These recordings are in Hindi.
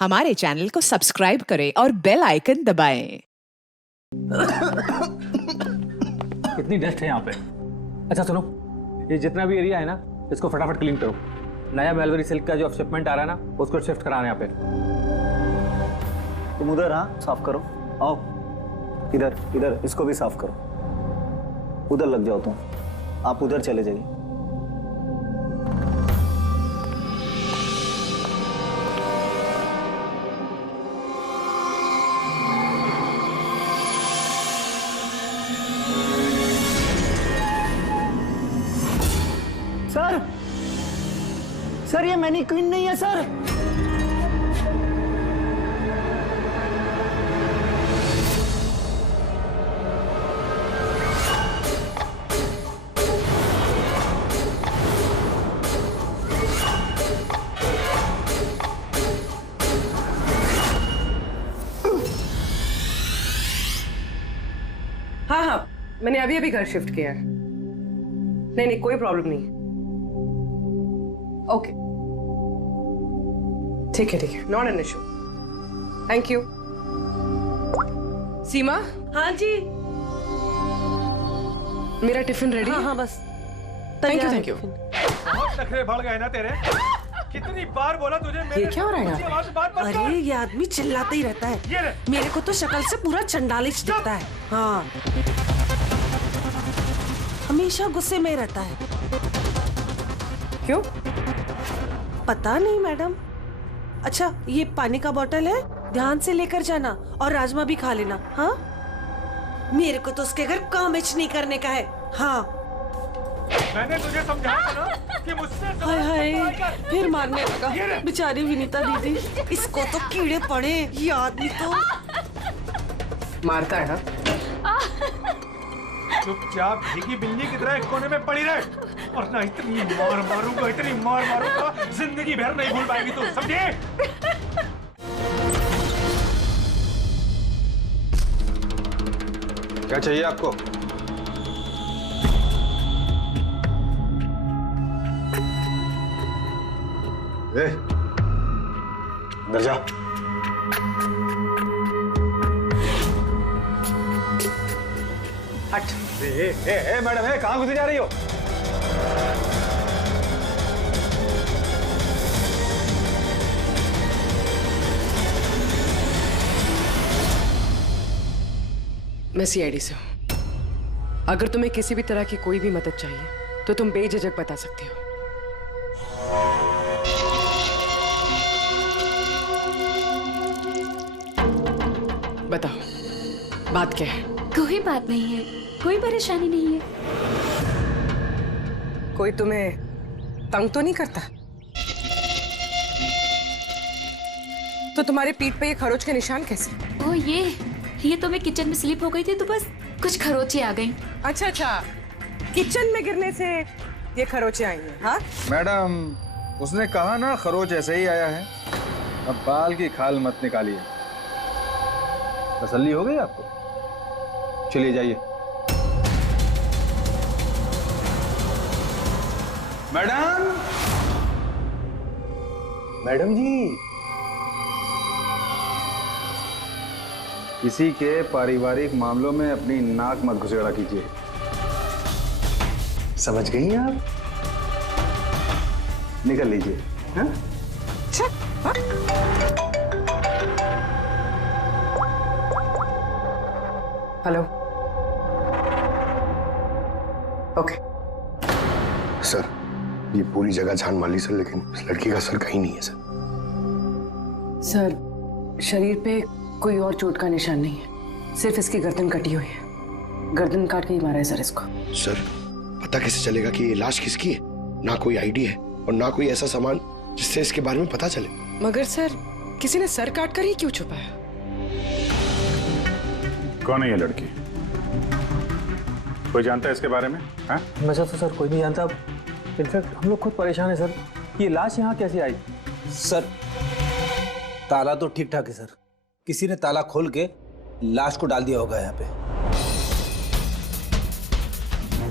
हमारे चैनल को सब्सक्राइब करें और बेल आइकन दबाएं। कितनी डस्ट है यहाँ पे। अच्छा सुनो, ये जितना भी एरिया है ना, इसको फटाफट क्लीन करो। नया मेलबरी सिल्क का जो शिपमेंट आ रहा है ना, उसको शिफ्ट कराना यहाँ पे। तुम उधर, हाँ साफ करो। आओ इधर, इधर इसको भी साफ करो। उधर लग जाओ तुम, आप उधर चले जाइए। सर, सर ये मैनीक्वीन नहीं है सर। हाँ हाँ, मैंने अभी अभी घर शिफ्ट किया है। नहीं नहीं, कोई प्रॉब्लम नहीं है। ओके ठीक है, not an issue. Thank you. Seema. हाँ जी। मेरा टिफिन रेडी? हाँ बस। Thank you. बहुत नखरे बढ़ गए ना तेरे। कितनी बार बोला तुझे मेरे ये क्या हो रहा है यहाँ पे? आवाज से बात मत कर। अरे ये आदमी चिल्लाते ही रहता ये है। ले। मेरे को तो शक्ल से पूरा चंडालिश दिखता है। हाँ, हमेशा गुस्से में रहता है। क्यों? पता नहीं मैडम। अच्छा ये पानी का बोतल है, ध्यान से लेकर जाना और राजमा भी खा लेना। हाँ, मेरे को तो उसके घर काम नहीं करने का है। हाँ। मैंने तुझे समझाया था ना कि मुझसे हाय हाय, फिर मारने ये लगा ले। बेचारी विनीता दीदी। इसको तो कीड़े पड़े, ये आदमी तो। मारता है ना? चुपचाप भीगी बिल्ली की तरह एक कोने में पड़ी रहे। और ना इतनी मार मारूंगा, जिंदगी भर नहीं भूल पाएगी तू, समझे? क्या चाहिए आपको? अंदर जा। हट। मैडम, कहाँ घुसी जा रही हो? मैं सीआईडी से हूँ। अगर तुम्हें किसी भी तरह की कोई भी मदद चाहिए तो तुम बेझिझक बता सकती हो। बताओ, बात क्या है? कोई बात नहीं है, कोई परेशानी नहीं है। कोई तुम्हें तंग तो नहीं करता? तो तुम्हारे पीठ पे ये खरोच के निशान कैसे? ओ ये तो मैं किचन में स्लिप हो गई थी तो बस कुछ खरोचे आ गई। अच्छा, किचन में गिरने से ये खरोचे आई हैं? हाँ मैडम, उसने कहा ना खरोच ऐसे ही आया है। अब बाल की खाल मत निकालिए। तसल्ली हो गई आपको? चलिए जाइए। मैडम, मैडम जी, किसी के पारिवारिक मामलों में अपनी नाक मत घुसेड़ा कीजिए। समझ गई आप? निकल लीजिए। हाँ? हेलो। ओके। सर, ये पूरी जगह जान मार ली सर, लेकिन इस लड़की का सर कहीं नहीं है सर। सर, शरीर पे कोई और चोट का निशान नहीं है, सिर्फ इसकी गर्दन कटी हुई है। गर्दन काट के ही मारा है सर इसको। सर, पता कैसे चलेगा कि ये लाश किसकी है? ना कोई आईडी है और ना कोई ऐसा सामान जिससे इसके बारे में पता चले। मगर सर, किसी ने सर काट कर ही क्यों छुपाया? कौन है ये लड़की? कोई जानता है इसके बारे में? हाँ? वैसे तो सर कोई नहीं जानता। इनफैक्ट हम लोग खुद परेशान है सर। ये लाश यहाँ कैसे आई? सर ताला तो ठीक ठाक है सर, किसी ने ताला खोल के लाश को डाल दिया होगा यहाँ पे।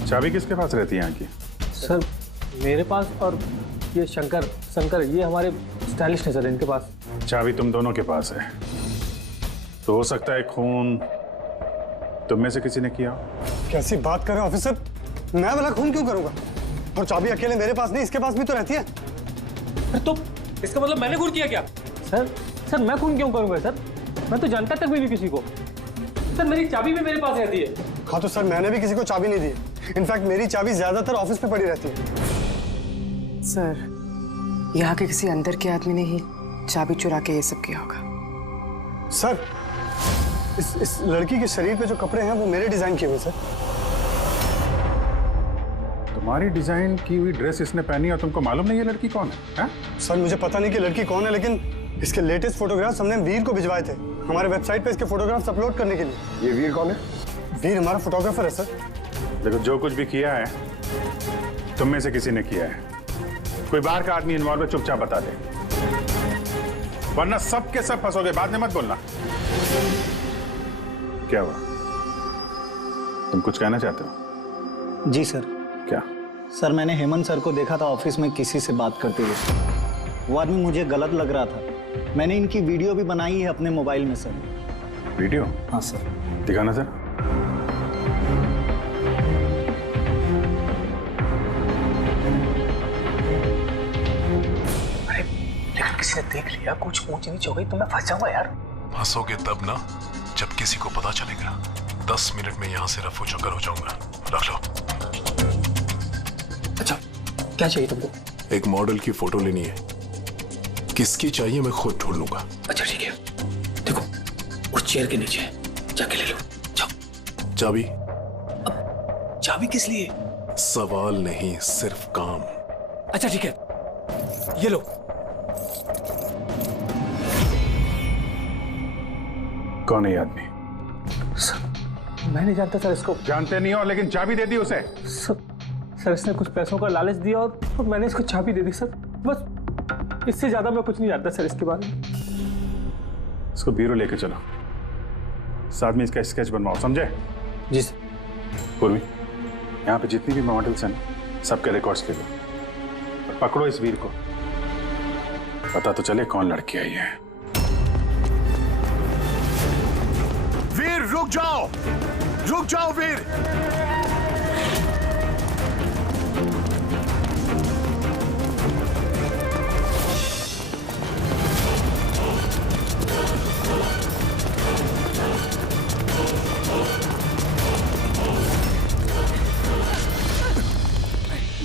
चाबी किसके पास रहती है यहाँ की? सर मेरे पास और ये शंकर ये हमारे स्टाइलिस्ट है सर, इनके पास। चाबी तुम दोनों के पास है, तो हो सकता है खून तुम में से किसी ने किया। कैसी बात कर रहे हैं ऑफिसर? मैं वाला खून क्यों करूंगा? और चाबी अकेले मेरे पास नहीं, इसके पास भी तो रहती है। तो इसका मतलब मैंने खून किया क्या? सर मैं खून क्यों करूंगा सर? मैं तो जानता तक भी नहीं किसी को। सर मेरी चाबी भी मेरे पास रहती है। हाँ तो सर मैंने भी किसी को चाबी नहीं दी। इनफैक्ट मेरी चाबी ज्यादातर ऑफिस पे पड़ी रहती है। सर, यहाँ के किसी अंदर के आदमी ने ही चाबी चुरा के ये सब किया होगा। सर इस लड़की के शरीर पे जो कपड़े हैं वो मेरे डिजाइन किए हुए सर। तुम्हारी डिजाइन की हुई ड्रेस इसने पहनी और तुमको मालूम नहीं ये लड़की कौन है? सर मुझे पता नहीं कि लड़की कौन है, लेकिन इसके लेटेस्ट फोटोग्राफ्स हमने वीर को भिजवाए थे हमारे वेबसाइट पे इसके फोटोग्राफ्स अपलोड करने के लिए। ये वीर कौन है? वीर हमारा फोटोग्राफर है सर। देखो, जो कुछ भी किया है तुम में से किसी ने किया है। कोई बाहर का आदमी इन्वॉल्व है, चुपचाप बता दे, वरना सब के सब फंसोगे। बाद में मत बोलना। क्या हुआ? तुम कुछ कहना चाहते हो? जी सर। क्या? सर मैंने हेमंत सर को देखा था ऑफिस में किसी से बात करते हुए। वो आदमी मुझे गलत लग रहा था। मैंने इनकी वीडियो भी बनाई है अपने मोबाइल में सर। वीडियो? हाँ सर। दिखाना सर। लेकिन किसी ने देख लिया, कुछ ऊंच नीच हो गई तो मैं फंस जाऊंगा यार। फंसोगे तब ना जब किसी को पता चलेगा। 10 मिनट में यहाँ से रफू चक्कर हो जाऊंगा। रख लो। अच्छा, क्या चाहिए तुमको? एक मॉडल की फोटो लेनी है। किसकी चाहिए मैं खुद ढूंढ लूंगा। अच्छा ठीक है, देखो उस चेयर के नीचे जाके ले लो। जाओ। चाबी? अब चाबी किस लिए? सवाल नहीं, सिर्फ काम। अच्छा ठीक है, ये लो। कौन है ये आदमी? सर मैं नहीं जानता सर इसको। जानते नहीं हो, लेकिन चाबी दे दी उसे। सर इसने कुछ पैसों का लालच दिया और मैंने इसको चाबी दे दी सर। बस इससे ज्यादा मैं कुछ नहीं जानता सर इसके बारे में। इसको ब्यूरो लेके चलो, साथ में इसका स्केच बनवाओ, समझे? जी सर। पूर्वी, यहाँ पे जितनी भी मॉडल्स हैं सबके रिकॉर्ड्स ले लो और पकड़ो इस वीर को। पता तो चले कौन लड़की आई है। वीर रुक जाओ, रुक जाओ वीर।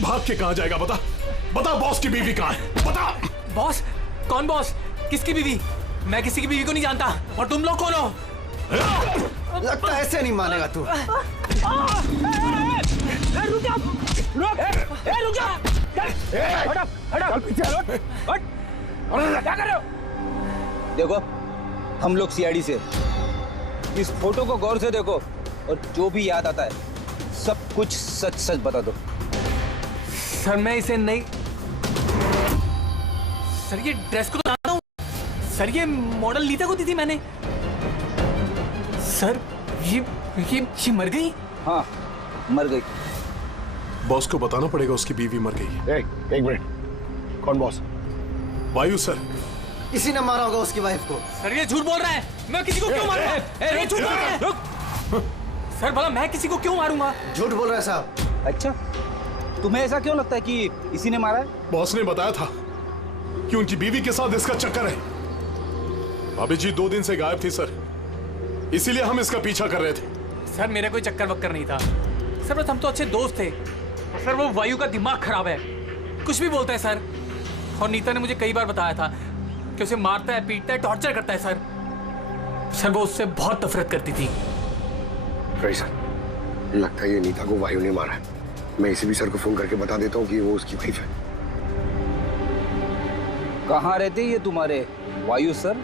भाग के कहां जाएगा? बता बता, बॉस की बीवी कहां है? बता। बॉस? कौन बॉस? किसकी बीवी? मैं किसी की बीवी को नहीं जानता। और तुम लोग कौन हो? लगता है ऐसे नहीं मानेगा तू। रुक जा, रुक जा। हट पीछे, हट। क्या कर रहे हो? देखो, हम लोग सीआईडी से। इस फोटो को गौर से देखो और जो भी याद आता है सब कुछ सच सच बता दो। सर मैं इसे नहीं। सर ये ड्रेस को तो जानता हूँ। सर ये मॉडल नीता को दी थी मैंने। सर ये मर गई? हाँ मर गई। बॉस को बताना पड़ेगा उसकी बीवी मर गई। एक मिनट, कौन बॉस? वायु सर। इसी ने मारा होगा उसकी वाइफ को। सर ये झूठ बोल रहा है। मैं किसी को क्यों मारूंगा? ये झूठ बोल रहा है। रुक। सर भला मैं किसी को क्यों मारूंगा? झूठ बोल रहा है साहब। अच्छा, तुम्हें ऐसा क्यों लगता है कि इसी ने मारा है? बॉस ने बताया था कि उनकी बीवी के साथ इसका चक्कर है। भाभी जी 2 दिन से गायब थी सर, इसीलिए हम इसका पीछा कर रहे थे। सर मेरा कोई चक्कर वक्कर नहीं था सर, बस हम तो अच्छे दोस्त थे। सर वो वायु का दिमाग खराब है, कुछ भी बोलता है सर। और नीता ने मुझे कई बार बताया था कि उसे मारता है, पीटता है, टॉर्चर करता है सर। सर वो उससे बहुत नफरत करती थी। सर लगता है ये नीता को वायु ने मारा है। मैं इसी भी सर को फोन करके बता देता हूँ कि वो उसकी वाइफ है। कहाँ रहते ये तुम्हारे वायु सर?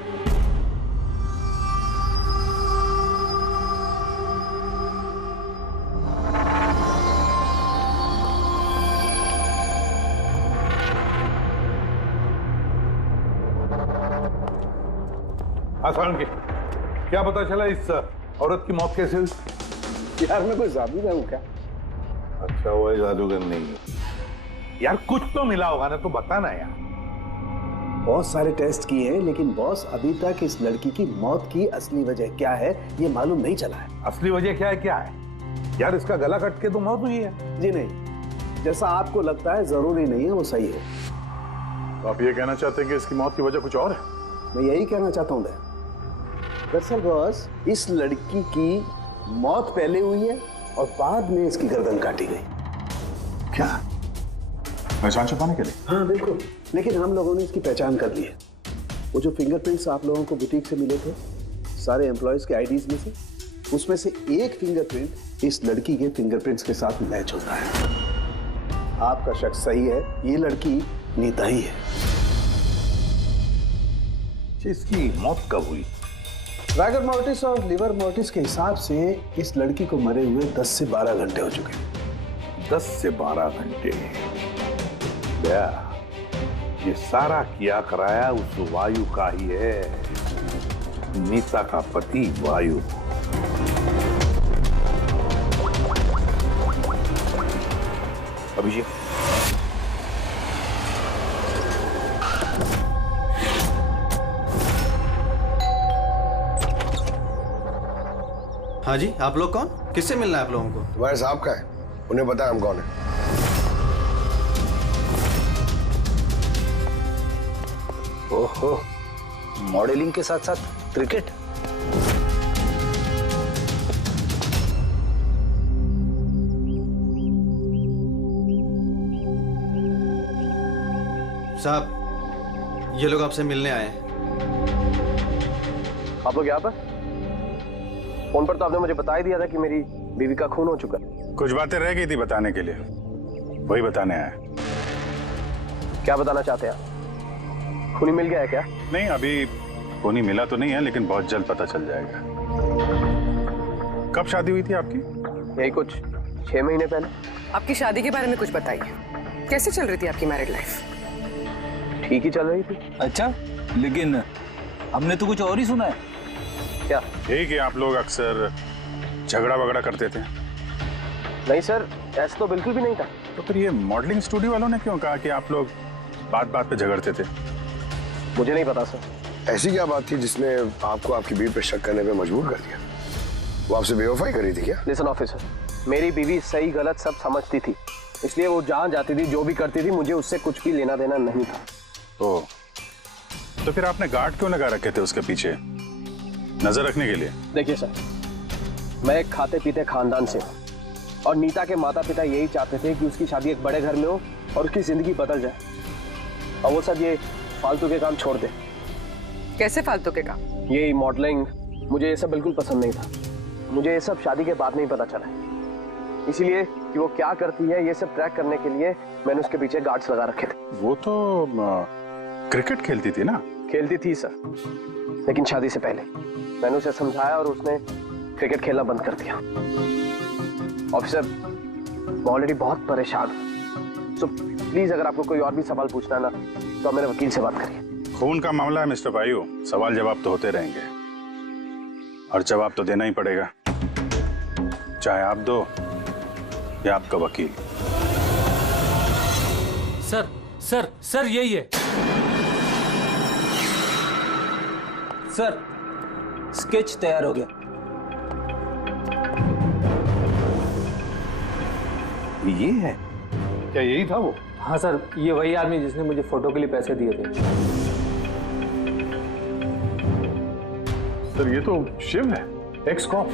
आसान के क्या पता चला इस औरत की मौत कैसे हुई? यार मैं कोई जादूगर हूँ क्या? अच्छा वो जादूगर नहीं है, यार कुछ तो मिला होगा ना, तो बताना यार। बहुत सारे टेस्ट किए हैं, लेकिन बॉस अभी तक इस लड़की की मौत की असली वजह क्या है ये मालूम नहीं चला है। असली वजह क्या है? क्या है यार? इसका गला कट के तो मौत हुई है। जी नहीं, जैसा आपको लगता है जरूरी नहीं है वो सही है। तो आप ये कहना चाहते हैं कि इसकी मौत की वजह कुछ और है? मैं यही कहना चाहता हूँ दरअसल बॉस, इस लड़की की मौत पहले हुई है और बाद में इसकी गर्दन काटी गई। क्या? पहचान छुपाने के लिए? हाँ बिल्कुल, लेकिन हम लोगों ने इसकी पहचान कर ली है। वो जो फिंगरप्रिंट्स आप लोगों को बुटीक से मिले थे सारे एम्प्लॉयज के आईडीज में से, उसमें से एक फिंगरप्रिंट इस लड़की के फिंगरप्रिंट्स के साथ मैच होता है। आपका शक सही है, ये लड़की नीता ही है। इसकी मौत कब हुई? रागर मोर्टिस और लिवर मोर्टिस के हिसाब से इस लड़की को मरे हुए 10 से 12 घंटे हो चुके हैं। 10 से 12 घंटे? दया, ये सारा किया कराया उस वायु का ही है, नीता का पति वायु। अभिषेक, हाँ जी, आप लोग कौन? किससे मिलना है आप लोगों को? तुम्हारे साहब का है, उन्हें पता है हम कौन है। ओहो, मॉडलिंग के साथ साथ क्रिकेट। साहब, ये लोग आपसे मिलने आए हैं। आप लोग यहाँ पर? फोन पर तो आपने मुझे बता ही दिया था कि मेरी बीवी का खून हो चुका। कुछ बातें रह गई थी बताने के लिए, वही बताने आया। क्या बताना चाहते हैं आप? खूनी मिल गया है क्या? नहीं, अभी खूनी मिला तो नहीं है, लेकिन बहुत जल्द पता चल जाएगा। कब शादी हुई थी आपकी? यही कुछ 6 महीने पहले। आपकी शादी के बारे में कुछ बताइए, कैसे चल रही थी आपकी मैरिड लाइफ? ठीक ही चल रही थी। अच्छा, लेकिन हमने तो कुछ और ही सुना है। क्या? यही कि आप लोग अक्सर झगड़ा वगड़ा करते थे। नहीं सर, ऐसा तो बिल्कुल भी नहीं था। तो फिर ये मॉडलिंग स्टूडियो वालों ने क्यों कहा कि आप लोग बात बात पे झगड़ते थे? मुझे नहीं पता सर। ऐसी क्या बात थी जिसने आपको आपकी बीवी पे शक करने पे मजबूर कर दिया? वो आपसे बेवफाई कर रही थी क्या? लिसन ऑफिसर, मेरी बीवी सही गलत सब समझती थी, इसलिए वो जहाँ जाती थी जो भी करती थी मुझे उससे कुछ भी लेना देना नहीं था। तो फिर आपने गार्ड क्यों लगा रखे थे उसके पीछे, नजर रखने के लिए? देखिए सर, मैं एक खाते पीते खानदान से हूँ और नीता के माता पिता यही चाहते थे कि उसकी शादी एक बड़े घर में हो और उसकी जिंदगी बदल जाए, और वो सब ये फालतू के काम छोड़ दे। कैसे फालतू के काम? यही मॉडलिंग, मुझे ये सब बिल्कुल पसंद नहीं था। मुझे ये सब शादी के बाद नहीं पता चला, इसीलिए कि वो क्या करती है ये सब ट्रैक करने के लिए मैंने उसके पीछे गार्ड्स लगा रखे थे। वो तो क्रिकेट खेलती थी ना? खेलती थी सर, लेकिन शादी से पहले मैंने उसे समझाया और उसने क्रिकेट खेलना बंद कर दिया। ऑफिसर, मैं ऑलरेडी बहुत परेशान हूँ, सो प्लीज अगर आपको कोई और भी सवाल पूछना है ना तो आप मेरे वकील से बात करिए। खून का मामला है मिस्टर भाइयों, सवाल जवाब तो होते रहेंगे और जवाब तो देना ही पड़ेगा, चाहे आप दो या आपका वकील। सर यही है। सर, स्केच तैयार हो गया। ये है क्या? यही था वो? हाँ सर, ये वही आदमी जिसने मुझे फोटो के लिए पैसे दिए थे। सर ये तो शिव है, ex cop.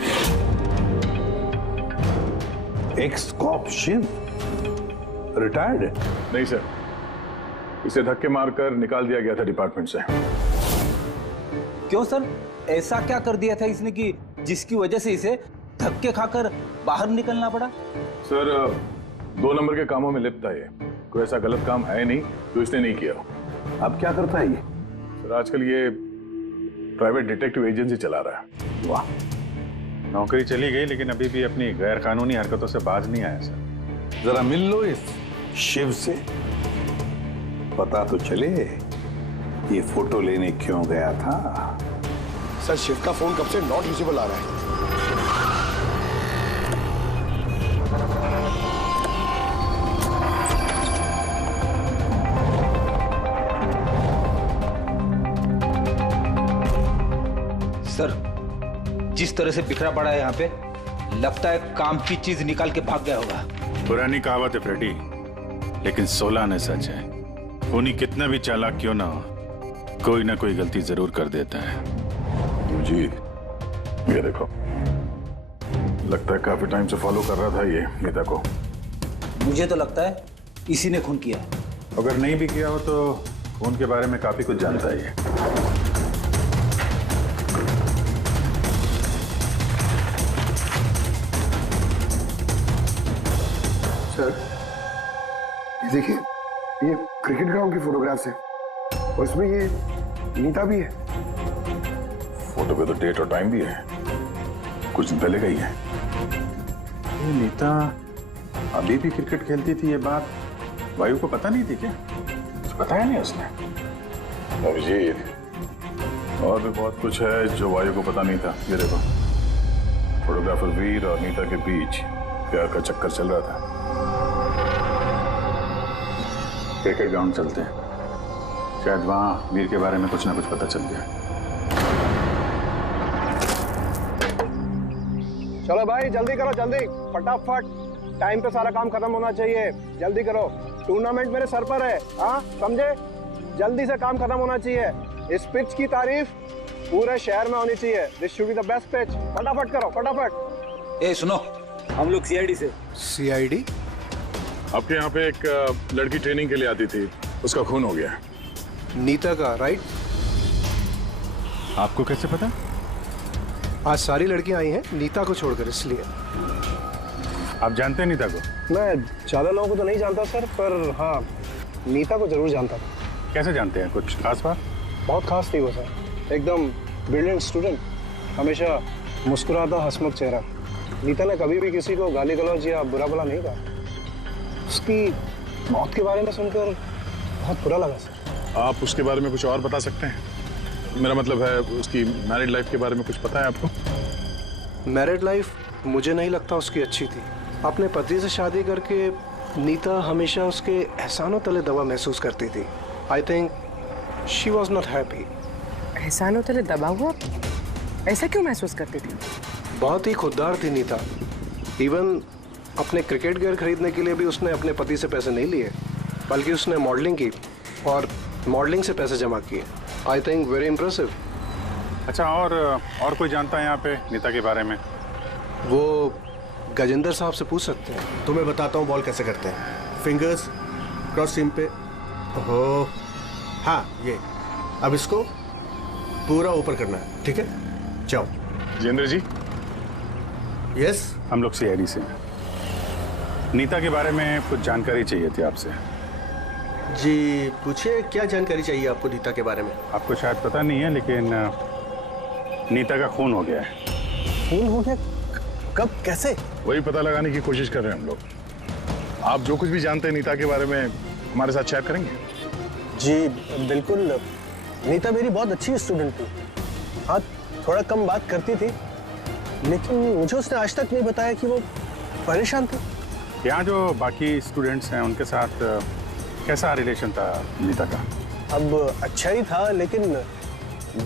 Ex cop Shiv retired है? नहीं सर, इसे धक्के मारकर निकाल दिया गया था डिपार्टमेंट से। क्यों सर, ऐसा क्या कर दिया था इसने कि जिसकी वजह से इसे धक्के खाकर बाहर निकलना पड़ा? सर 2 नंबर के कामों में लिप्त है ये, कोई ऐसा गलत काम है नहीं जो इसने नहीं किया। अब क्या करता है ये? सर आजकल ये प्राइवेट डिटेक्टिव एजेंसी चला रहा है। वाह, नौकरी चली गई लेकिन अभी भी अपनी गैर कानूनी हरकतों से बाज नहीं आया सर। जरा मिल लो इस शिव से, पता तो चले ये फोटो लेने क्यों गया था। सर शिव का फोन कब से नॉट रीचेबल आ रहा है। सर, जिस तरह से बिखरा पड़ा है यहाँ पे, लगता है काम की चीज निकाल के भाग गया होगा। पुरानी कहावत है फ्रेडी, लेकिन 16 आने सच है। खूनी कितना भी चालाक क्यों ना हो, कोई ना कोई गलती जरूर कर देता है। जी, ये देखो, लगता है काफी टाइम से फॉलो कर रहा था ये नीता को। मुझे तो लगता है इसी ने खून किया है। अगर नहीं भी किया हो तो खून के बारे में काफी कुछ जानता है ये। सर, ये देखिए, ये क्रिकेट ग्राउंड की फोटोग्राफ्स है और इसमें ये नीता भी है। फोटो पे तो डेट और टाइम भी है, कुछ दिन पहले गई है। ये नीता अभी भी क्रिकेट खेलती थी, ये बात वायु को पता नहीं थी क्या? कुछ बताया नहीं उसने? अभिजीत, और भी बहुत कुछ है जो वायु को पता नहीं था। ये देखो, फोटोग्राफर वीर और नीता के बीच प्यार का चक्कर चल रहा था। क्रिकेट ग्राउंड चलते हैं, शायद वहां वीर के बारे में कुछ ना कुछ पता चल गया। चलो भाई, जल्दी करो, जल्दी, फटाफट, टाइम पे सारा काम खत्म होना चाहिए। जल्दी करो, टूर्नामेंट मेरे सर पर है, हाँ समझे? जल्दी से काम खत्म होना चाहिए। इस पिच की तारीफ पूरे शहर में होनी चाहिए। This should be the best pitch. फटाफट करो, फटाफट। ए सुनो, हम लोग सीआईडी से। सीआईडी? आपके यहाँ पे एक लड़की ट्रेनिंग के लिए आती थी, उसका खून हो गया। नीता का, राइट? आपको कैसे पता? आज सारी लड़कियां आई हैं नीता को छोड़कर, इसलिए। आप जानते हैं नीता को? मैं ज्यादा लोगों को तो नहीं जानता सर, पर हाँ, नीता को जरूर जानता था। कैसे जानते हैं? कुछ खास बात? बहुत खास थी वो सर, एकदम ब्रिलियंट स्टूडेंट, हमेशा मुस्कुराता हंसमुख चेहरा। नीता ने कभी भी किसी को गाली गलौज या बुरा भला नहीं कहा। उसकी मौत के बारे में सुनकर बहुत बुरा लगा सर। आप उसके बारे में कुछ और बता सकते हैं? मेरा मतलब है, उसकी मैरिड लाइफ के बारे में कुछ पता है आपको? मैरिड लाइफ मुझे नहीं लगता उसकी अच्छी थी। अपने पति से शादी करके नीता हमेशा उसके एहसानों तले दबा महसूस करती थी। I think she was not happy. एहसानों तले दबा हुआ? ऐसा क्यों महसूस करती थी? बहुत ही खुददार थी नीता। इवन अपने क्रिकेट गियर खरीदने के लिए भी उसने अपने पति से पैसे नहीं लिए, बल्कि उसने मॉडलिंग की और मॉडलिंग से पैसे जमा किए। I think very impressive. अच्छा, और कोई जानता है यहाँ पे नीता के बारे में? वो गजेंद्र साहब से पूछ सकते हैं। तुम्हें बताता हूँ बॉल कैसे करते हैं। फिंगर्स क्रॉस सीम पे, हो हाँ ये, अब इसको पूरा ऊपर करना है, ठीक है? जाओ। जितेंद्र जी। यस, हम लोग सीआईडी से। नीता के बारे में कुछ जानकारी चाहिए थी आपसे। जी पूछिए, क्या जानकारी चाहिए आपको नीता के बारे में? आपको शायद पता नहीं है, लेकिन नीता का खून हो गया है। खून हो गया? कब, कैसे? वही पता लगाने की कोशिश कर रहे हैं हम लोग। आप जो कुछ भी जानते हैं नीता के बारे में हमारे साथ शेयर करेंगे? जी बिल्कुल। नीता मेरी बहुत अच्छी स्टूडेंट थी। हाँ, थोड़ा कम बात करती थी, लेकिन मुझे उसने आज तक नहीं बताया कि वो परेशान थी। यहाँ जो बाकी स्टूडेंट्स हैं उनके साथ कैसा रिलेशन था नीता का? अब अच्छा ही था, लेकिन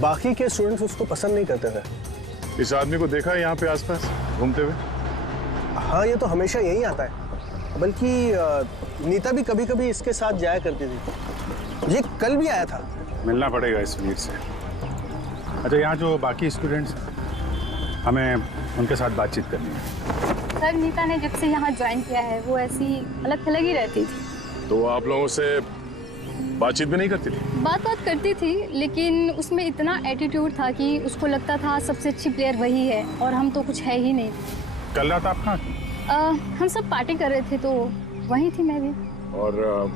बाकी के स्टूडेंट्स उसको पसंद नहीं करते थे। इस आदमी को देखा है यहाँ पे आसपास घूमते हुए? हाँ, ये तो हमेशा यही आता है। बल्कि नीता भी कभी कभी इसके साथ जाया करती थी। ये कल भी आया था। मिलना पड़ेगा इस वीर से। अच्छा, यहाँ जो बाकी स्टूडेंट्स, हमें उनके साथ बातचीत करनी है। सर, नीता ने जब से यहाँ ज्वाइन किया है वो ऐसी अलग थलग ही रहती थी। तो आप लोगों से बातचीत भी नहीं करती थी? बात करती थी, लेकिन उसमें इतना एटीट्यूड था कि उसको लगता था सबसे अच्छी प्लेयर वही है और हम तो कुछ है ही नहीं। कल रात आप कहाँ थी? हम सब पार्टी कर रहे थे तो वहीं थी मैं भी। और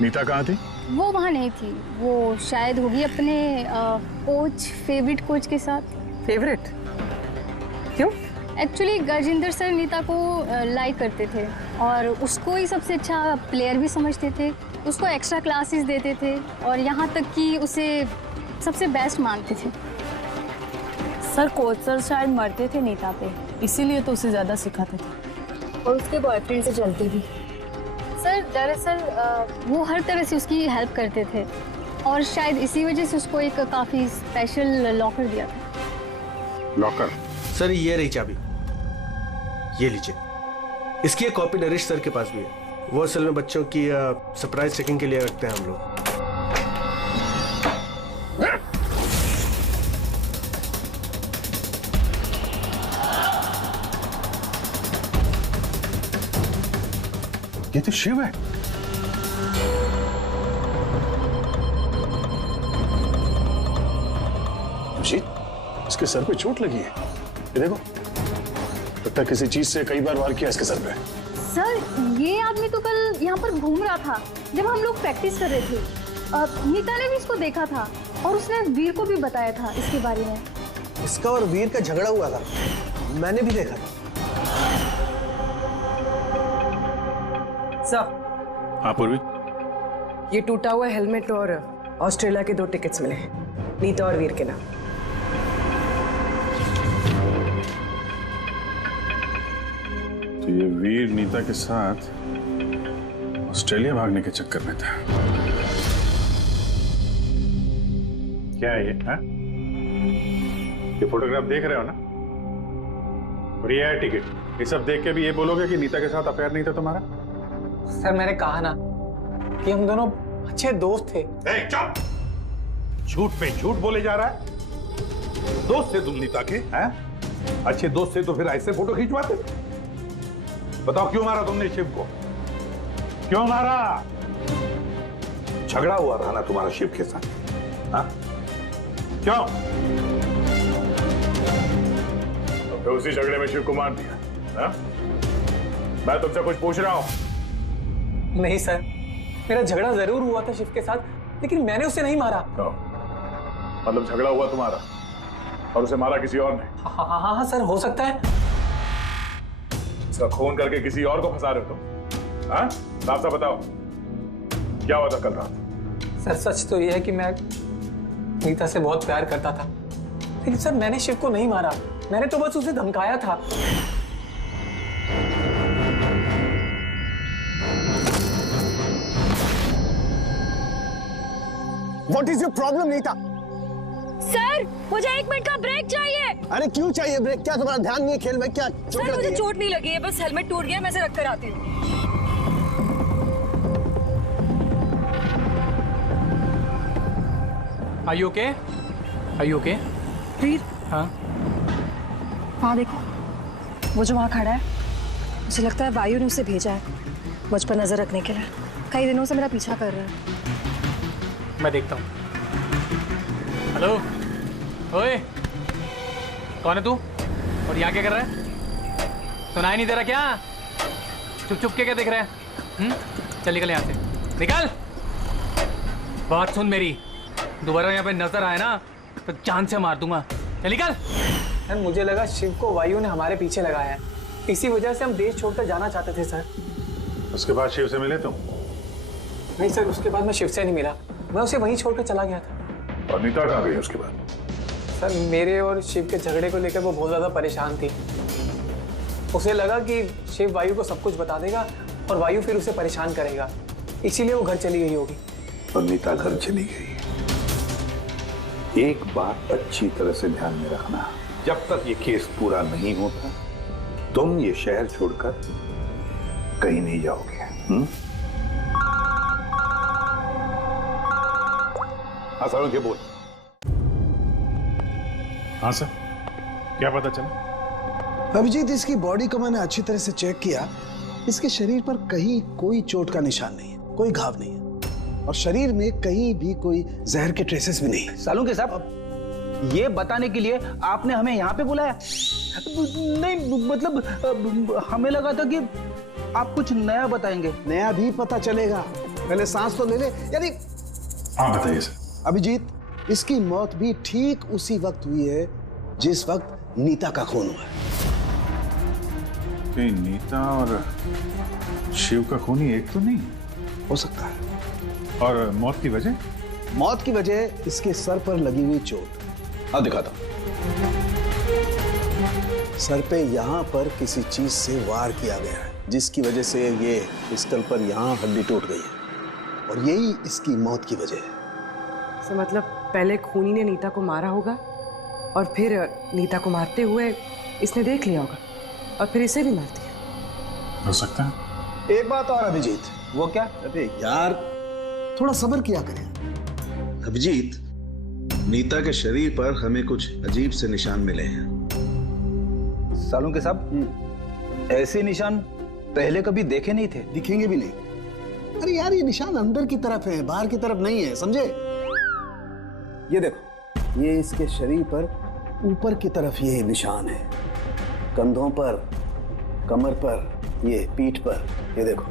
नीता कहाँ थी? वो वहाँ नहीं थी, वो शायद होगी अपने कोच, फेवरेट कोच के साथ। फेवरेट? क्यों? एक्चुअली गजेंद्र सर नीता को लाइक करते थे और उसको ही सबसे अच्छा प्लेयर भी समझते थे। उसको एक्स्ट्रा क्लासेस देते थे और यहाँ तक कि उसे सबसे बेस्ट मानते थे। सर, कोच सर शायद मरते थे नीता पे, इसीलिए तो उसे ज़्यादा सिखाते थे और उसके बॉयफ्रेंड से चलती थी। सर, दरअसल वो हर तरह से उसकी हेल्प करते थे और शायद इसी वजह से उसको एक काफ़ी स्पेशल लॉकर दिया था। लॉकर? सर ये रही चाबी, ये लीजिए। इसकी एक कॉपी नरेश सर के पास भी है। वो असल में बच्चों की सरप्राइज चेकिंग के लिए रखते हैं हम लोग। ये तो शिव है। अभिजीत, इसके सर पे चोट लगी है। ये देखो, लगता है किसी चीज से कई बार वार किया इसके सर पे। सर ये आदमी तो कल यहाँ पर घूम रहा था जब हम लोग प्रैक्टिस कर रहे थे। नीता ने भी इसको देखा था और उसने वीर को भी बताया था इसके बारे में। इसका और वीर का झगड़ा हुआ था, मैंने भी देखा था। सर, हाँ पूर्वी, ये टूटा हुआ हेलमेट और ऑस्ट्रेलिया के 2 टिकट्स मिले हैं, नीता और वीर के नाम। तो ये वीर नीता के साथ ऑस्ट्रेलिया भागने के चक्कर में था। क्या है ये? हाँ? ये फोटोग्राफ देख रहे हो ना? और ये है टिकट। ये सब देख के भी ये बोलोगे कि नीता के साथ अफेयर नहीं था तुम्हारा? सर मैंने कहा ना कि हम दोनों अच्छे दोस्त थे। चुप! झूठ पे झूठ बोले जा रहा है। दोस्त थे तुम नीता के? हैं? अच्छे दोस्त थे तो फिर ऐसे फोटो खींचवाते? बताओ क्यों मारा तुमने शिव को? क्यों मारा? झगड़ा हुआ था ना तुम्हारा शिव के साथ? हाँ? क्यों? तो उसी झगड़े में शिव को मार दिया? हाँ? मैं तुमसे कुछ पूछ रहा हूं। नहीं सर, मेरा झगड़ा जरूर हुआ था शिव के साथ, लेकिन मैंने उसे नहीं मारा। मतलब झगड़ा हुआ तुम्हारा और उसे मारा किसी और ने? हाँ सर, हो सकता है। इसका खून करके किसी और को फंसा रहे हो तुम? हाँ? साफ साफ बताओ, क्या हुआ था कल रात? सर सच तो यह है कि मैं नीता से बहुत प्यार करता था, लेकिन सर मैंने शिव को नहीं मारा, मैंने तो बस उसे धमकाया था। What is your problem, Neeta? Sir मुझे 1 मिनट का ब्रेक चाहिए। अरे क्यों चाहिए ब्रेक? क्या तुम्हारा ध्यान नहीं है खेल में? क्या सर मुझे चोट नहीं लगी है, बस हेलमेट टूट गया, मैं इसे रख कर आती हूँ। Are you okay? Are you okay? वीर, हाँ? हाँ देखो, वो जो वहाँ खड़ा है, मुझे लगता है वायु ने उसे भेजा है मुझ पर नजर रखने के लिए। कई दिनों से मेरा पीछा कर रहा है। मैं देखता हूँ। हेलो, ओए, कौन है तू? और यहाँ क्या कर रहा है? सुनाई नहीं दे रहा क्या? चुप चुप के क्या देख रहा है? चल निकल यहाँ से, निकल। बात सुन मेरी, दोबारा यहाँ पे नजर आए ना तो जान से मार दूंगा। चल निकल। सर मुझे लगा शिव को वायु ने हमारे पीछे लगाया है, इसी वजह से हम देश छोड़कर जाना चाहते थे सर। उसके बाद शिव से मिले तुम? नहीं सर, उसके बाद मैं शिव से नहीं मिला, मैं उसे वहीं छोड़कर चला गया था। और नीता कहाँ गई उसके बाद? सर मेरे और शिव के झगड़े को लेकर वो बहुत ज्यादा परेशान थी। उसे लगा कि शिव वायु को सब कुछ बता देगा और वायु फिर उसे परेशान करेगा, इसीलिए वो घर चली गई होगी। और नीता घर चली गई। एक बात अच्छी तरह से ध्यान में रखना, जब तक ये केस पूरा नहीं होता तुम ये शहर छोड़कर कहीं नहीं जाओगे। हाँ सारों के बोल। हाँ सर, क्या पता चला? अभिजीत, इसकी बॉडी को मैंने अच्छी तरह से चेक किया। इसके शरीर पर कहीं कोई चोट का निशान नहीं है, कोई घाव नहीं है, और शरीर में कहीं भी कोई जहर के ट्रेसेस भी नहीं है। सालू के साहब, ये बताने के लिए आपने हमें यहाँ पे बुलाया? नहीं मतलब हमें लगा था कि आप कुछ नया बताएंगे। नया भी पता चलेगा, पहले सांस तो ले ले। यानी हाँ बताइए सर। अभिजीत, इसकी मौत भी ठीक उसी वक्त हुई है जिस वक्त नीता का खून हुआ है। कि नीता और शिव का खून ही एक तो नहीं हो सकता है। और मौत की वजह? मौत की वजह इसके सर पर लगी हुई चोट। हाँ दिखाता हूं। सर पे यहाँ पर किसी चीज से वार किया गया है, जिसकी वजह से ये पिस्टल पर यहाँ हड्डी टूट गई है, और यही इसकी मौत की वजह है। मतलब पहले खूनी ने नीता को मारा होगा और फिर नीता को मारते हुए इसने देख लिया होगा और फिर इसे भी मार दिया। हो सकता है। एक बात और अभिजीत। वो क्या? अरे यार थोड़ा सब्र किया करें। अभिजीत, नीता के शरीर पर हमें कुछ अजीब से निशान मिले हैं। सालों के साहब, ऐसे निशान पहले कभी देखे नहीं थे। दिखेंगे भी नहीं। अरे यार, ये निशान अंदर की तरफ है, बाहर की तरफ नहीं है, समझे? ये देखो, ये इसके शरीर पर ऊपर की तरफ ये निशान है, कंधों पर, कमर पर, ये पीठ पर, ये देखो।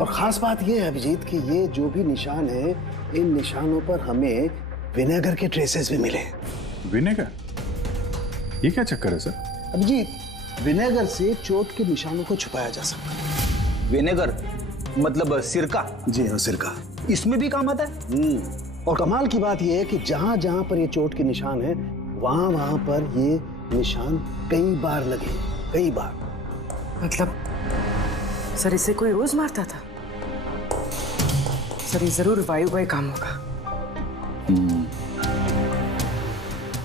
और खास बात ये है अभिजीत कि ये जो भी निशान है, इन निशानों पर हमें विनेगर के ट्रेसेस भी मिले। विनेगर? ये क्या चक्कर है सर? अभिजीत, विनेगर से चोट के निशानों को छुपाया जा सकता है। विनेगर मतलब सिरका? जी हाँ, सिरका। इसमें भी काम आता है। और कमाल की बात यह है कि जहां जहां पर ये चोट के निशान है, वहां वहां पर ये निशान कई बार लगे, कई बार। मतलब सर इसे कोई रोज मारता था? सर ये जरूर वायु का ही काम होगा।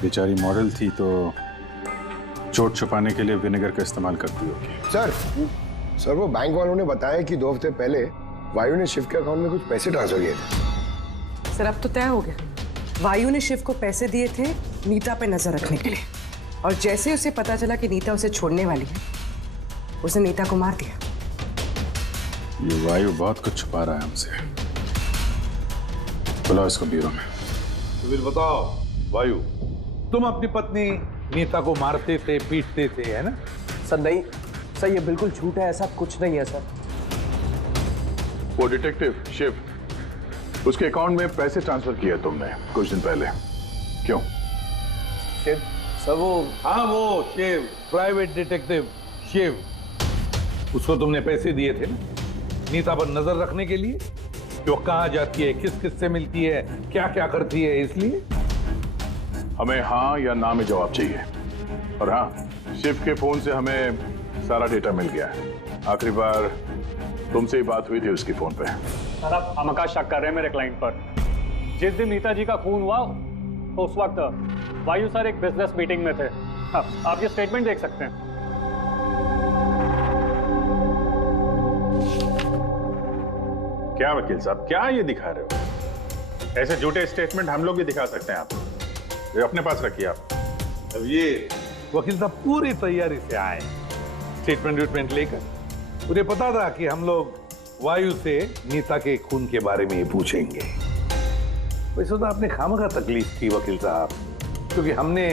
बेचारी मॉडल थी तो चोट छुपाने के लिए विनेगर का इस्तेमाल करती होगी। सर वो बैंक वालों ने बताया कि 2 हफ्ते पहले वायु ने शिव के अकाउंट में कुछ पैसे ट्रांसफर किए थे। सर अब तो तय हो गया, वायु ने शिव को पैसे दिए थे नीता पे नजर रखने के लिए, और जैसे उसे पता चला कि नीता उसे छोड़ने वाली है, उसने नीता को मार दिया। ये वायु बहुत कुछ छुपा रहा है हमसे। बुलाओ इसको ब्यूरो में। तो फिर बताओ वायु, तुम अपनी पत्नी नीता को मारते थे, पीटते थे, है ना? सर नहीं सर, ये बिल्कुल झूठ है, ऐसा कुछ नहीं है सर। वो डिटेक्टिव शिव, उसके अकाउंट में पैसे ट्रांसफर किए तुमने कुछ दिन पहले, क्यों? शिव सर वो, हाँ वो शिव, प्राइवेट डिटेक्टिव शिव, उसको तुमने पैसे दिए थे ना नीता पर नजर रखने के लिए, कि वो कहाँ जाती है, किस किस से मिलती है, क्या क्या करती है, इसलिए? हमें हाँ या ना में जवाब चाहिए। और हाँ, शिव के फोन से हमें सारा डेटा मिल गया है। आखिरी बार तुमसे ही बात हुई थी उसकी फोन पे। सर आप हमका शक कर रहे हैं मेरे क्लाइंट पर। जिस दिन नीता जी का खून हुआ तो उस वक्त वायु सर एक बिजनेस मीटिंग में थे। आप ये स्टेटमेंट देख सकते हैं। क्या वकील साहब, क्या ये दिखा रहे हो? ऐसे झूठे स्टेटमेंट हम लोग भी दिखा सकते हैं आपको, ये अपने पास रखिए आप। अब ये वकील साहब पूरी तैयारी से आए स्टेटमेंट लेकर। मुझे पता था कि हम लोग वायु से नीता के खून के बारे में पूछेंगे। वैसे तो आपने खामखा तकलीफ की वकील साहब, क्योंकि हमने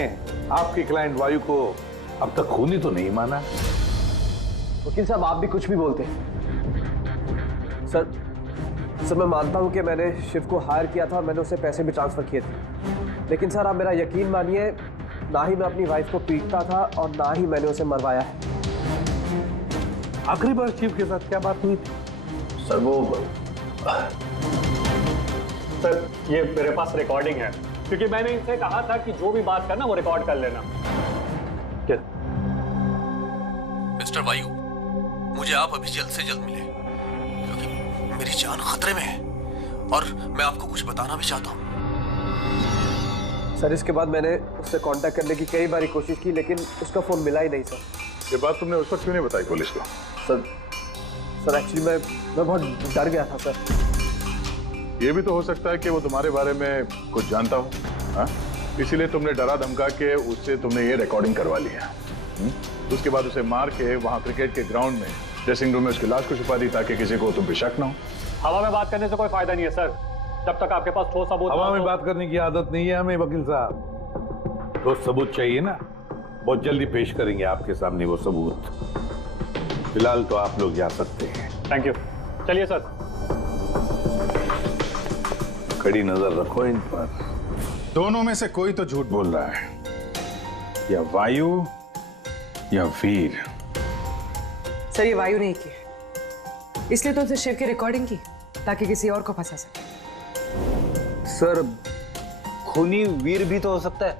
आपके क्लाइंट वायु को अब तक खूनी तो नहीं माना। वकील साहब आप भी कुछ भी बोलते हैं। सर मैं मानता हूं कि मैंने शिव को हायर किया था और मैंने उसे पैसे भी ट्रांसफर किए थे, लेकिन सर आप मेरा यकीन मानिए, ना ही मैं अपनी वाइफ को पीटता था और ना ही मैंने उसे मरवाया है। आखिरी बार शिव के साथ क्या बात हुई थी? सर वो सर ये मेरे पास रिकॉर्डिंग है, क्योंकि मैंने इनसे कहा था कि जो भी बात करना वो रिकॉर्ड कर लेना। क्या? मिस्टर वायु, मुझे आप अभी जल्द से जल्द मिले, क्योंकि मेरी जान खतरे में है और मैं आपको कुछ बताना भी चाहता हूँ। सर इसके बाद मैंने उससे कांटेक्ट करने की कई बार कोशिश की, लेकिन उसका फोन मिला ही नहीं सर। ये बात तुमने उस वक्त क्यों नहीं बताई पुलिस को? सर एक्चुअली मैं बहुत डर गया था सर। ये भी तो हो सकता है कि वो तुम्हारे बारे में कुछ जानता हो, हाँ? इसीलिए तुमने डरा धमका के उससे तुमने ये रिकॉर्डिंग करवा लिया। उसके बाद उसे मार के वहाँ क्रिकेट के ग्राउंड में ड्रेसिंग रूम में उसकी लाश को छुपा दी, ताकि किसी को तुम पे शक ना हो। हवा में बात करने से कोई फायदा नहीं है सर, जब तक आपके पास ठोस सबूत। हवा में बात करने की आदत नहीं है हमें वकील साहब, ठोस सबूत चाहिए ना, बहुत जल्दी पेश करेंगे आपके सामने वो सबूत। फिलहाल तो आप लोग जा सकते हैं। थैंक यू, चलिए सर। कड़ी नजर रखो इन पर। दोनों में से कोई तो झूठ बोल रहा है, या वायु या वीर। सर ये वायु नहीं की, इसलिए तो उसे शिव की रिकॉर्डिंग की ताकि किसी और को फंसा सके। सर खूनी वीर भी तो हो सकता है,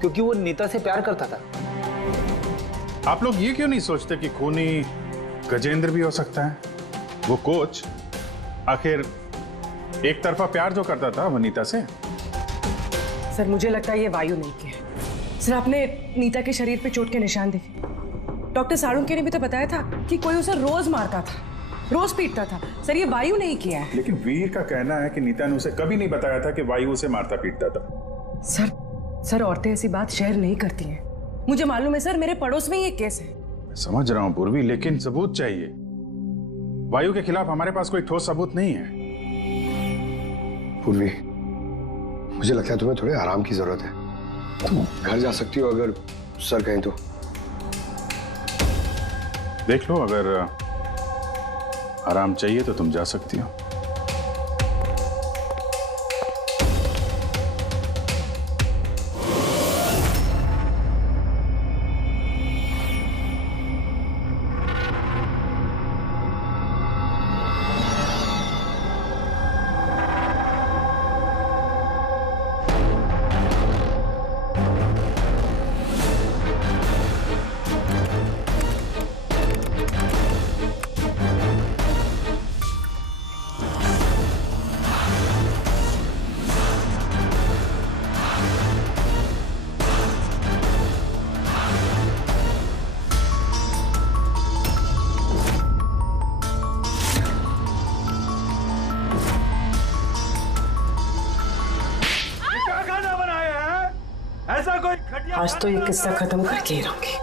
क्योंकि वो नीता से प्यार करता था। आप लोग ये क्यों नहीं सोचते कि खूनी गजेंद्र भी हो सकता है? वो कोच आखिर एक तरफा प्यार जो करता था वनीता से। सर मुझे लगता है ये वायु नहीं की है, सर आपने नीता के शरीर पे चोट के निशान देखे। डॉक्टर साळुंके ने भी तो बताया था कि कोई उसे रोज मारता था, रोज पीटता था। सर ये वायु नहीं किया है। लेकिन वीर का कहना है कि नीता ने उसे कभी नहीं बताया था कि वायु उसे मारता पीटता था। सर औरतें ऐसी बात शेयर नहीं करती हैं। मुझे मालूम है सर, मेरे पड़ोस में ये केस है। मैं समझ रहा हूं पूर्वी, लेकिन सबूत चाहिए। वायु के खिलाफ हमारे पास कोई ठोस सबूत नहीं है। पूर्वी, मुझे लगता है तुम्हें थोड़े आराम की जरूरत है। तुम घर जा सकती हो अगर सर कहें तो। देख लो, अगर आराम चाहिए तो तुम जा सकती हो। आज तो ये किस्सा खत्म करके ही रहूंगी।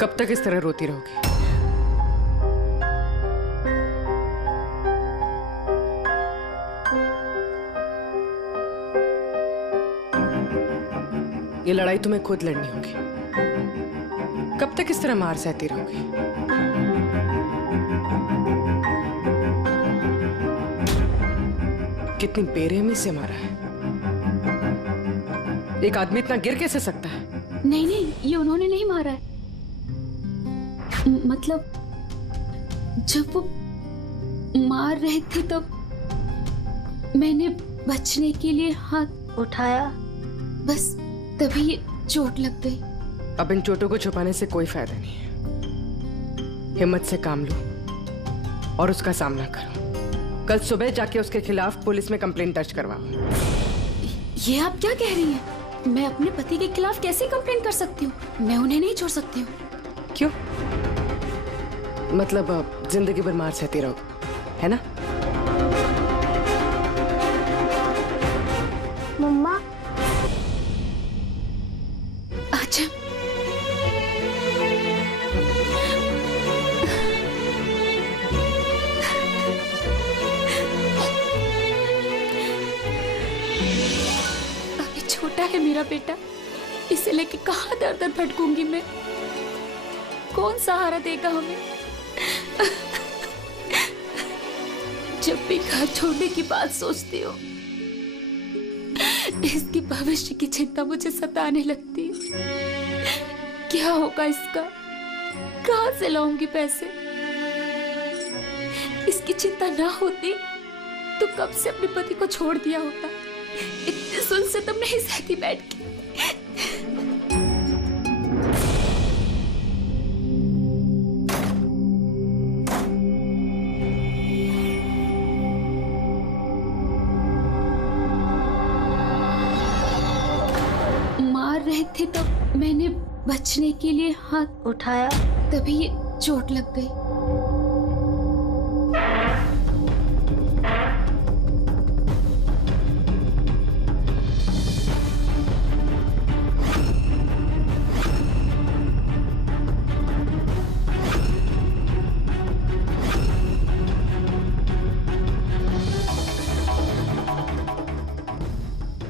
कब तक इस तरह रोती रहोगी? ये लड़ाई तुम्हें खुद लड़नी होगी। कब तक इस तरह मार सहती रहोगी? कितनी बेरहमी से मारा है। एक आदमी इतना गिर कैसे सकता है? नहीं नहीं, ये उन्होंने नहीं मारा है। मतलब जब वो मार रहे थे तब मैंने बचने के लिए हाथ उठाया, बस तभी ये चोट लग गई। अब इन चोटों को छुपाने से कोई फायदा नहीं है। हिम्मत से काम लो और उसका सामना करो। कल सुबह जाके उसके खिलाफ पुलिस में कंप्लेंट दर्ज करवाओ। ये आप क्या कह रही हैं? मैं अपने पति के खिलाफ कैसे कंप्लेंट कर सकती हूँ? मैं उन्हें नहीं छोड़ सकती हूँ। क्यों? मतलब जिंदगी भर मार सहती रहो, है ना? मम्मा, अच्छा अभी छोटा है मेरा बेटा, इसे लेके कहाँ दर दर भटकूंगी मैं? कौन सहारा देगा हमें? जब भी घर छोड़ने की बात सोचती हूँ, इसकी भविष्य की चिंता मुझे सताने लगती है। क्या होगा इसका? कहाँ से लाऊंगी पैसे? इसकी चिंता ना होती तो कब से अपने पति को छोड़ दिया होता। इतने सुन से तुम नहीं सहती बैठ के। थे तब मैंने बचने के लिए हाथ उठाया, तभी ये चोट लग गई।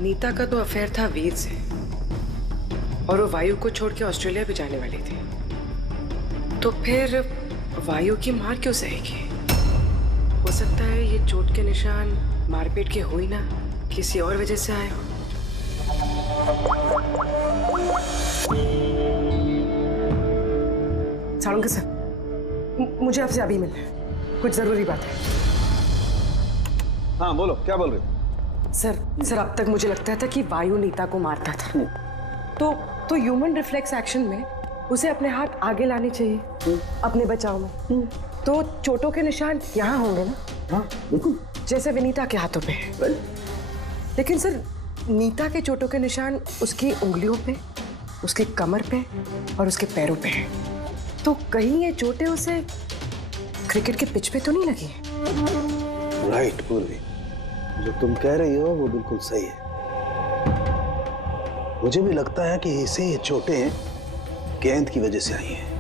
नीता का तो अफेयर था वीर से, और वो वायु को छोड़ के ऑस्ट्रेलिया भी जाने वाली थी। तो फिर वायु की मार क्यों सहेगी? सकता है ये चोट के निशान मारपीट के हो ही ना, किसी और वजह से आए हो। साळुंके सर, मुझे आपसे अभी मिलना है, कुछ जरूरी बात है। हाँ बोलो, क्या बोल रहे हो? सर अब तक मुझे लगता था कि वायु नीता को मारता था, तो ह्यूमन रिफ्लेक्स एक्शन में उसे अपने हाथ आगे लाने चाहिए अपने बचाव में। तो चोटों के निशान यहाँ होंगे ना? हाँ बिल्कुल, जैसे विनीता के हाथों पे है। लेकिन सर नीता के चोटों के निशान उसकी उंगलियों पे, उसकी कमर पे और उसके पैरों पे है। तो कहीं ये चोटें उसे क्रिकेट के पिच पे तो नहीं लगी है? राइट पूर्वी, जो तुम कह रही हो वो बिल्कुल सही है। मुझे भी लगता है कि इसे ये चोटें गेंद की वजह से आई हैं।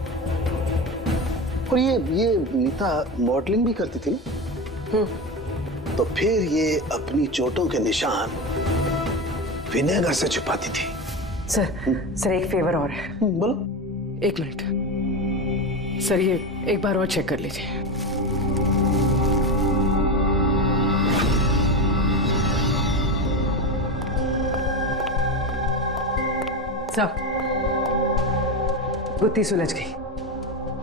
और ये नीता मॉडलिंग भी करती थी ना, तो फिर ये अपनी चोटों के निशान विनेगर से छुपाती थी। सर एक फेवर और है। बोलो। 1 मिनट सर, ये एक बार और चेक कर लीजिए। सब गुत्ती सुलझ गई।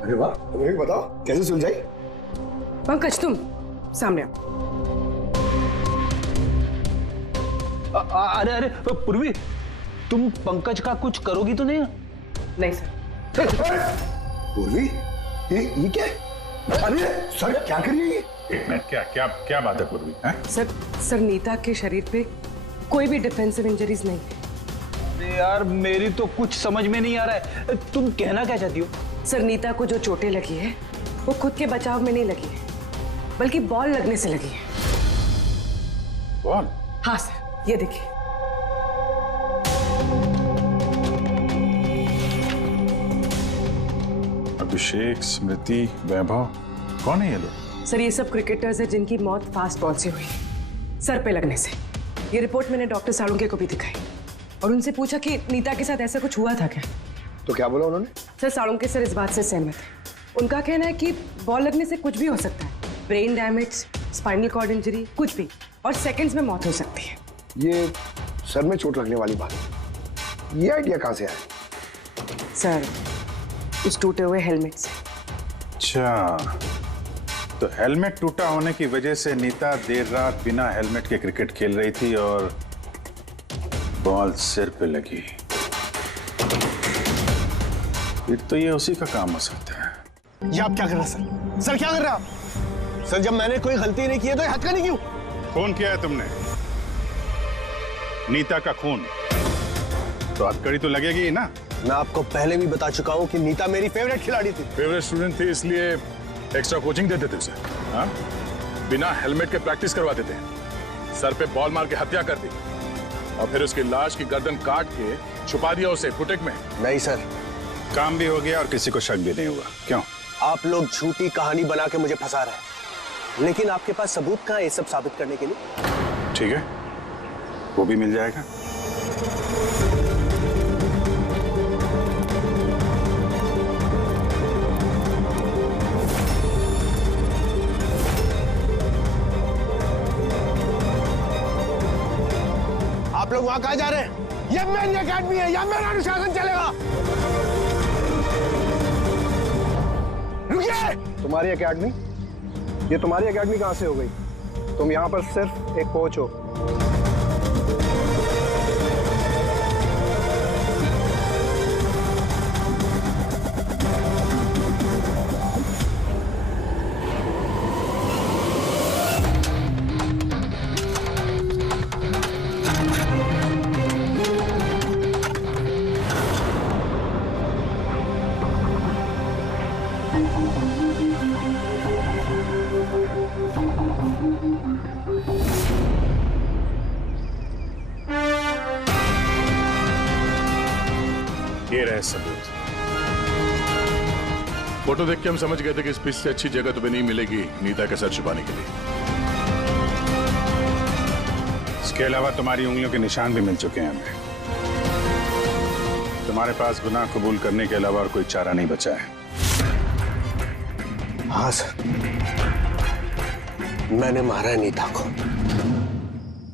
अरे वाह, तुम्हें बताओ कैसे सुलझाई? पंकज तुम सामने आओ। अरे पूर्वी, तुम पंकज का कुछ करोगी तो नहीं? नहीं सर। पूर्वी, ये क्या है? अरे सर क्या कर रही है ये? एक मिनट, क्या बात है पूर्वी? सर नीता के शरीर पे कोई भी डिफेंसिव इंजरीज नहीं है। यार मेरी तो कुछ समझ में नहीं आ रहा है, तुम कहना क्या चाहती हो? सर नीता को जो चोटें लगी है वो खुद के बचाव में नहीं लगी है, बल्कि बॉल लगने से लगी है। बॉल? हाँ सर, ये देखिए। अभिषेक, स्मृति, वैभव, कौन है ये लोग? सर ये सब क्रिकेटर्स हैं जिनकी मौत फास्ट बॉल से हुई है, सर पे लगने से। ये रिपोर्ट मैंने डॉक्टर साळुंके को भी दिखाई और उनसे पूछा कि नीता के साथ ऐसा कुछ हुआ था क्या। तो क्या बोला उन्होंने? सर साळुंके सर इस बात से सहमत है। उनका कहना है कि बॉल लगने से कुछ भी हो सकता है, brain damage, spinal cord injury, कुछ भी, और सेकंड्स में मौत हो सकती है। ये सर में चोट लगने वाली बात, ये आइडिया कहाँ से आया? सर उस टूटे हुए हेलमेट से। अच्छा, तो हेलमेट टूटा होने की वजह से नीता देर रात बिना हेलमेट के क्रिकेट खेल रही थी और बॉल सिर पे लगी। फिर तो ये उसी का काम हो सकता है। ये आप क्या कर रहे हैं सर? क्या कर रहे हैं आप? सर जब मैंने कोई गलती नहीं की है तो ये हथकड़ी क्यों? खून किया है तुमने, नीता का खून, तो हथकड़ी तो लगेगी ही ना। मैं आपको पहले भी बता चुका हूँ कि नीता मेरी फेवरेट खिलाड़ी थी। फेवरेट स्टूडेंट थी इसलिए एक्स्ट्रा कोचिंग देते थे उसे, हाँ? बिना हेलमेट के प्रैक्टिस करवाते थे, सर पे बॉल मार के हत्या कर दी और फिर उसकी लाश की गर्दन काट के छुपा दिया उसे बुटीक में। नहीं सर, काम भी हो गया और किसी को शक भी नहीं हुआ। क्यों? आप लोग झूठी कहानी बना के मुझे फंसा रहे हैं, लेकिन आपके पास सबूत कहाँ है ये सब साबित करने के लिए? ठीक है, वो भी मिल जाएगा। आप लोग वहां कहाँ जा रहे हैं? ये मेरी अकेडमी है, यहाँ मेरा अनुशासन चलेगा। रुकिए! तुम्हारी एकेडमी? ये तुम्हारी एकेडमी कहाँ से हो गई? तुम यहाँ पर सिर्फ एक कोच हो। ये रहे सबूत। फोटो देख के हम समझ गए थे कि इस पिच से अच्छी जगह तुम्हें नहीं मिलेगी नीता के सर छुपाने के लिए। इसके अलावा तुम्हारी उंगलियों के निशान भी मिल चुके हैं हमें। तुम्हारे पास गुनाह कबूल करने के अलावा और कोई चारा नहीं बचा है। हाँ सर, मैंने मारा है नीता को,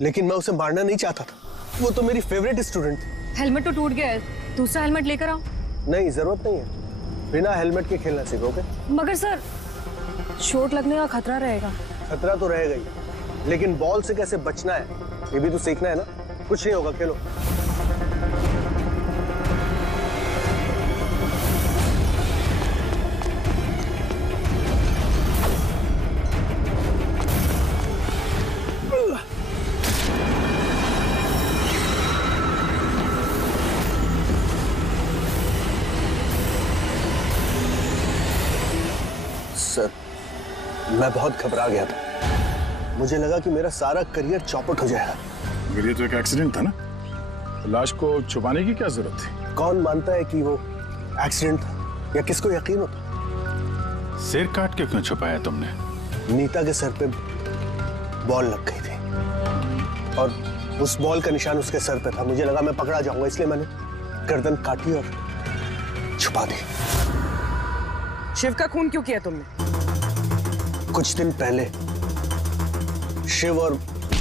लेकिन मैं उसे मारना नहीं चाहता था। वो तो मेरी फेवरेट स्टूडेंट थी। हेलमेट तो टूट गया है, दूसरा हेलमेट लेकर आओ। नहीं, जरूरत नहीं है, बिना हेलमेट के खेलना सीखोगे। मगर सर, चोट लगने का खतरा रहेगा। खतरा तो रहेगा ही, लेकिन बॉल से कैसे बचना है ये भी तो सीखना है ना। कुछ नहीं होगा, खेलो। सर, मैं बहुत घबरा गया था। मुझे लगा कि मेरा सारा करियर चौपट हो जाएगा। मेरे तो एक एक्सीडेंट था ना, लाश को छुपाने की क्या जरूरत थी? कौन मानता है कि वो एक्सीडेंट था या किसको यकीन होता? सिर काट के क्यों छुपाया तुमने? नीता के सर पे बॉल लग गई थी और उस बॉल का निशान उसके सर पे था। मुझे लगा मैं पकड़ा जाऊंगा, इसलिए मैंने गर्दन काटी और छुपा दी। शिव का खून क्यों किया तुमने? कुछ दिन पहले शिव और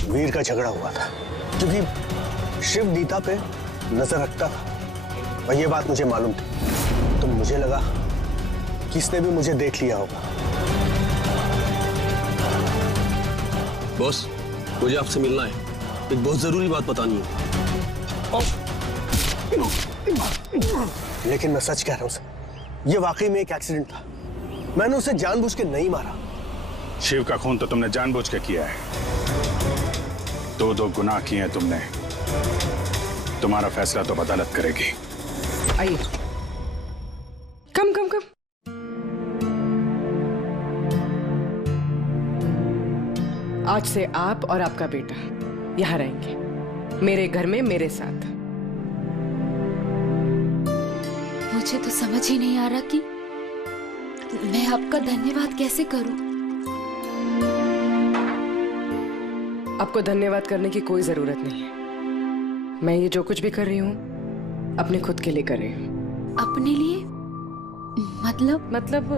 वीर का झगड़ा हुआ था, क्योंकि शिव नीता पे नजर रखता था और ये बात मुझे मालूम थी। तो मुझे लगा कि इसने भी मुझे देख लिया होगा। बॉस, मुझे आपसे मिलना है, एक बहुत जरूरी बात बतानी है। लेकिन मैं सच कह रहा हूं सर, ये वाकई में एक एक्सीडेंट था। मैंने उसे जानबूझ के नहीं मारा। शिव का खून तो तुमने जानबूझ के किया है। दो गुनाह किए हैं तुमने। तुम्हारा फैसला तो अदालत करेगी। आइए। कम। आज से आप और आपका बेटा यहाँ रहेंगे, मेरे घर में मेरे साथ। मुझे तो समझ ही नहीं आ रहा कि मैं आपका धन्यवाद कैसे करूं। आपको धन्यवाद करने की कोई जरूरत नहीं है। मैं ये जो कुछ भी कर रही हूँ अपने खुद के लिए कर रही हूँ। अपने लिए? मतलब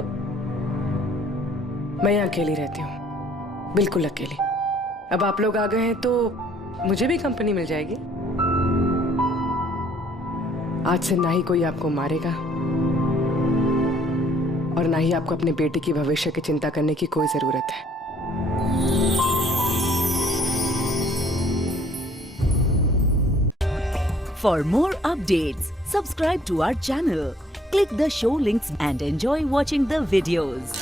मैं यहाँ अकेली रहती हूँ, बिल्कुल अकेली। अब आप लोग आ गए हैं तो मुझे भी कंपनी मिल जाएगी। आज से ना ही कोई आपको मारेगा और ना ही आपको अपने बेटे की भविष्य की चिंता करने की कोई जरूरत है। For more updates, subscribe to our channel, click the show links and enjoy watching the videos.